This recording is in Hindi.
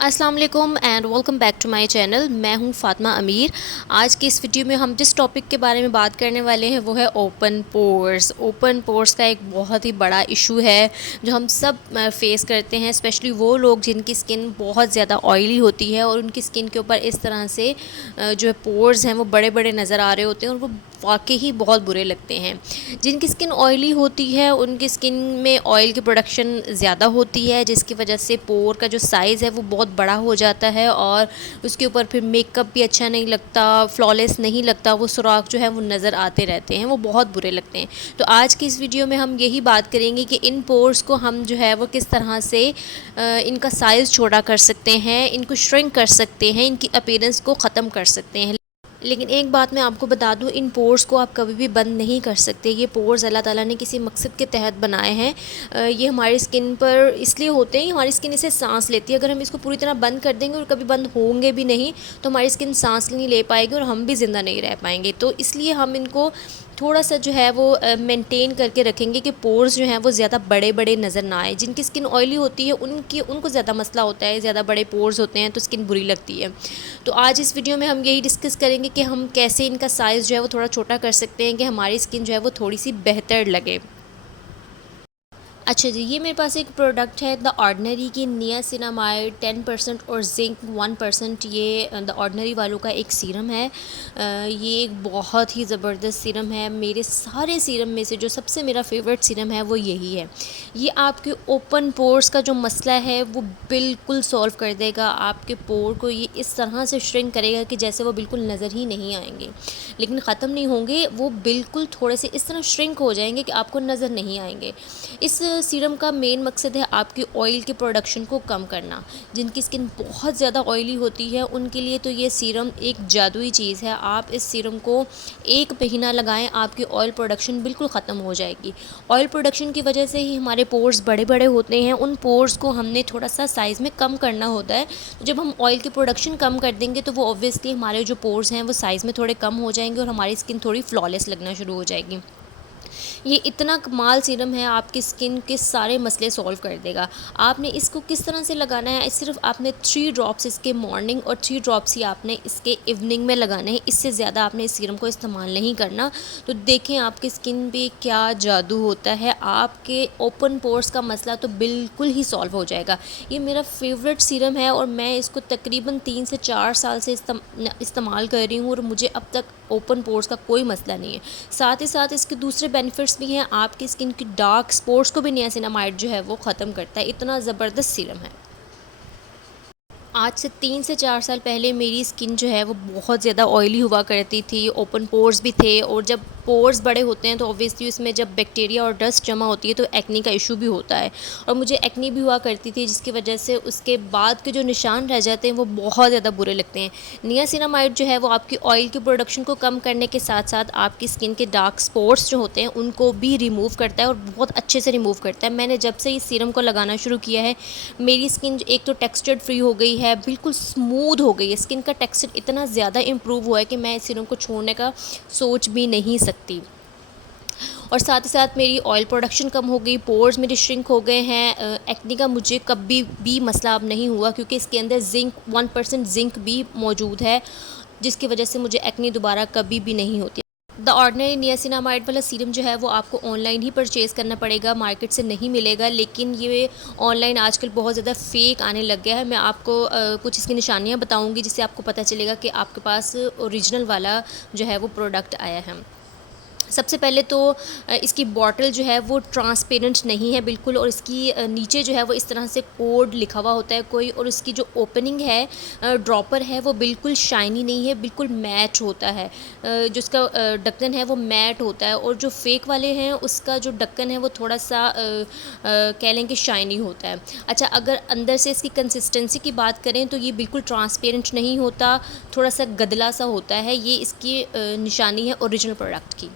अस्सलाम वालेकुम and welcome back to my channel. मैं हूं फ़ातिमा अमीर। आज के इस वीडियो में हम जिस टॉपिक के बारे में बात करने वाले हैं वो है ओपन पोर्स। ओपन पोर्स का एक बहुत ही बड़ा इशू है जो हम सब फेस करते हैं, स्पेशली वो लोग जिनकी स्किन बहुत ज़्यादा ऑयली होती है और उनकी स्किन के ऊपर इस तरह से जो है पोर्स हैं वो बड़े बड़े नज़र आ रहे होते हैं और वो वाकई ही बहुत बुरे लगते हैं। जिनकी स्किन ऑयली होती है उनकी स्किन में ऑयल की प्रोडक्शन ज़्यादा होती है, जिसकी वजह से पोर का जो साइज़ है वो बहुत बड़ा हो जाता है और उसके ऊपर फिर मेकअप भी अच्छा नहीं लगता, फ्लॉलेस नहीं लगता, वो सुराख जो है वो नज़र आते रहते हैं, वो बहुत बुरे लगते हैं। तो आज की इस वीडियो में हम यही बात करेंगे कि इन पोर्स को हम जो है वो किस तरह से इनका साइज़ छोटा कर सकते हैं, इनको श्रिंक कर सकते हैं, इनकी अपीयरेंस को ख़त्म कर सकते हैं। लेकिन एक बात मैं आपको बता दूं, इन पोर्स को आप कभी भी बंद नहीं कर सकते। ये पोर्स अल्लाह ताला ने किसी मकसद के तहत बनाए हैं। ये हमारी स्किन पर इसलिए होते हैं, हमारी स्किन इसे सांस लेती है। अगर हम इसको पूरी तरह बंद कर देंगे और कभी बंद होंगे भी नहीं तो हमारी स्किन सांस नहीं ले पाएगी और हम भी ज़िंदा नहीं रह पाएंगे। तो इसलिए हम इनको थोड़ा सा जो है वो मेंटेन करके रखेंगे कि पोर्स जो हैं वो ज़्यादा बड़े बड़े नज़र ना आए। जिनकी स्किन ऑयली होती है उनको ज़्यादा मसला होता है, ज़्यादा बड़े पोर्स होते हैं तो स्किन बुरी लगती है। तो आज इस वीडियो में हम यही डिस्कस करेंगे कि हम कैसे इनका साइज़ जो है वो थोड़ा छोटा कर सकते हैं कि हमारी स्किन जो है वो थोड़ी सी बेहतर लगे। अच्छा जी, ये मेरे पास एक प्रोडक्ट है द ऑर्डिनरी की नियासिनामाइड 10% और जिंक 1%। ये द ऑर्डिनरी वालों का एक सीरम है। ये एक बहुत ही ज़बरदस्त सीरम है। मेरे सारे सीरम में से जो सबसे मेरा फेवरेट सीरम है वो यही है। ये आपके ओपन पोर्स का जो मसला है वो बिल्कुल सॉल्व कर देगा। आपके पोर को ये इस तरह से श्रिंक करेगा कि जैसे वो बिल्कुल नज़र ही नहीं आएंगे, लेकिन ख़त्म नहीं होंगे, वो बिल्कुल थोड़े से इस तरह श्रिंक हो जाएंगे कि आपको नज़र नहीं आएंगे। इस सीरम का मेन मकसद है आपकी ऑयल के प्रोडक्शन को कम करना। जिनकी स्किन बहुत ज़्यादा ऑयली होती है उनके लिए तो ये सीरम एक जादुई चीज़ है। आप इस सीरम को एक महीना लगाएं, आपकी ऑयल प्रोडक्शन बिल्कुल ख़त्म हो जाएगी। ऑयल प्रोडक्शन की वजह से ही हमारे पोर्स बड़े बड़े होते हैं। उन पोर्स को हमने थोड़ा सा साइज़ में कम करना होता है। तो जब हम ऑयल की प्रोडक्शन कम कर देंगे तो वो ऑब्वियसली हमारे जो पोर्स हैं वो साइज़ में थोड़े कम हो जाएंगे और हमारी स्किन थोड़ी फ्लॉलेस लगना शुरू हो जाएगी। ये इतना कमाल सीरम है, आपकी स्किन के सारे मसले सॉल्व कर देगा। आपने इसको किस तरह से लगाना है, सिर्फ आपने 3 ड्रॉप्स इसके मॉर्निंग और 3 ड्रॉप्स ही आपने इसके इवनिंग में लगाने हैं। इससे ज़्यादा आपने इस सीरम को इस्तेमाल नहीं करना। तो देखें आपकी स्किन पे क्या जादू होता है। आपके ओपन पोर्स का मसला तो बिल्कुल ही सॉल्व हो जाएगा। ये मेरा फेवरेट सीरम है और मैं इसको तकरीबन 3 से 4 साल से इस्तेमाल कर रही हूँ और मुझे अब तक ओपन पोर्स का कोई मसला नहीं है। साथ ही साथ इसके दूसरे बेनिफिट्स भी हैं। आपकी स्किन की डार्क स्पॉट्स को भी नियासिनामाइड जो है वो ख़त्म करता है। इतना ज़बरदस्त सीरम है। आज से 3 से 4 साल पहले मेरी स्किन जो है वो बहुत ज़्यादा ऑयली हुआ करती थी, ओपन पोर्स भी थे और जब पोर्स बड़े होते हैं तो ऑब्वियसली उसमें जब बैक्टीरिया और डस्ट जमा होती है तो एक्नी का इशू भी होता है और मुझे एक्नी भी हुआ करती थी, जिसकी वजह से उसके बाद के जो निशान रह जाते हैं वो बहुत ज़्यादा बुरे लगते हैं। नियासिनामाइड जो है वो आपकी ऑयल की प्रोडक्शन को कम करने के साथ साथ आपकी स्किन के डार्क स्पॉट्स जो होते हैं उनको भी रिमूव करता है और बहुत अच्छे से रिमूव करता है। मैंने जब से इस सीरम को लगाना शुरू किया है मेरी स्किन एक तो टेक्सचर्ड फ्री हो गई है, बिल्कुल स्मूथ हो गई है। स्किन का टेक्सचर इतना ज़्यादा इम्प्रूव हुआ है कि मैं इस सीरम को छोड़ने का सोच भी नहीं सकती। और साथ ही साथ मेरी ऑयल प्रोडक्शन कम हो गई, पोर्स मेरे श्रिंक हो गए हैं। एक्ने का मुझे कभी भी मसला अब नहीं हुआ क्योंकि इसके अंदर जिंक 1% जिंक भी मौजूद है, जिसकी वजह से मुझे एक्ने दोबारा कभी भी नहीं होती। द ऑर्डिनरी नियासिनामाइड वाला सीरम जो है वो आपको ऑनलाइन ही परचेज़ करना पड़ेगा, मार्केट से नहीं मिलेगा। लेकिन ये ऑनलाइन आजकल बहुत ज़्यादा फ़ेक आने लग गया है। मैं आपको कुछ इसकी निशानियाँ बताऊंगी जिससे आपको पता चलेगा कि आपके पास ओरिजिनल वाला जो है वो प्रोडक्ट आया है। सबसे पहले तो इसकी बॉटल जो है वो ट्रांसपेरेंट नहीं है बिल्कुल और इसकी नीचे जो है वो इस तरह से कोड लिखा हुआ होता है कोई, और इसकी जो ओपनिंग है ड्रॉपर है वो बिल्कुल शाइनी नहीं है, बिल्कुल मैट होता है। जो इसका ढक्कन है वो मैट होता है और जो फेक वाले हैं उसका जो ढक्कन है वो थोड़ा सा कह लें कि शाइनी होता है। अच्छा, अगर अंदर से इसकी कंसिस्टेंसी की बात करें तो ये बिल्कुल ट्रांसपेरेंट नहीं होता, थोड़ा सा गदला सा होता है। ये इसकी निशानी है ओरिजिनल प्रोडक्ट की।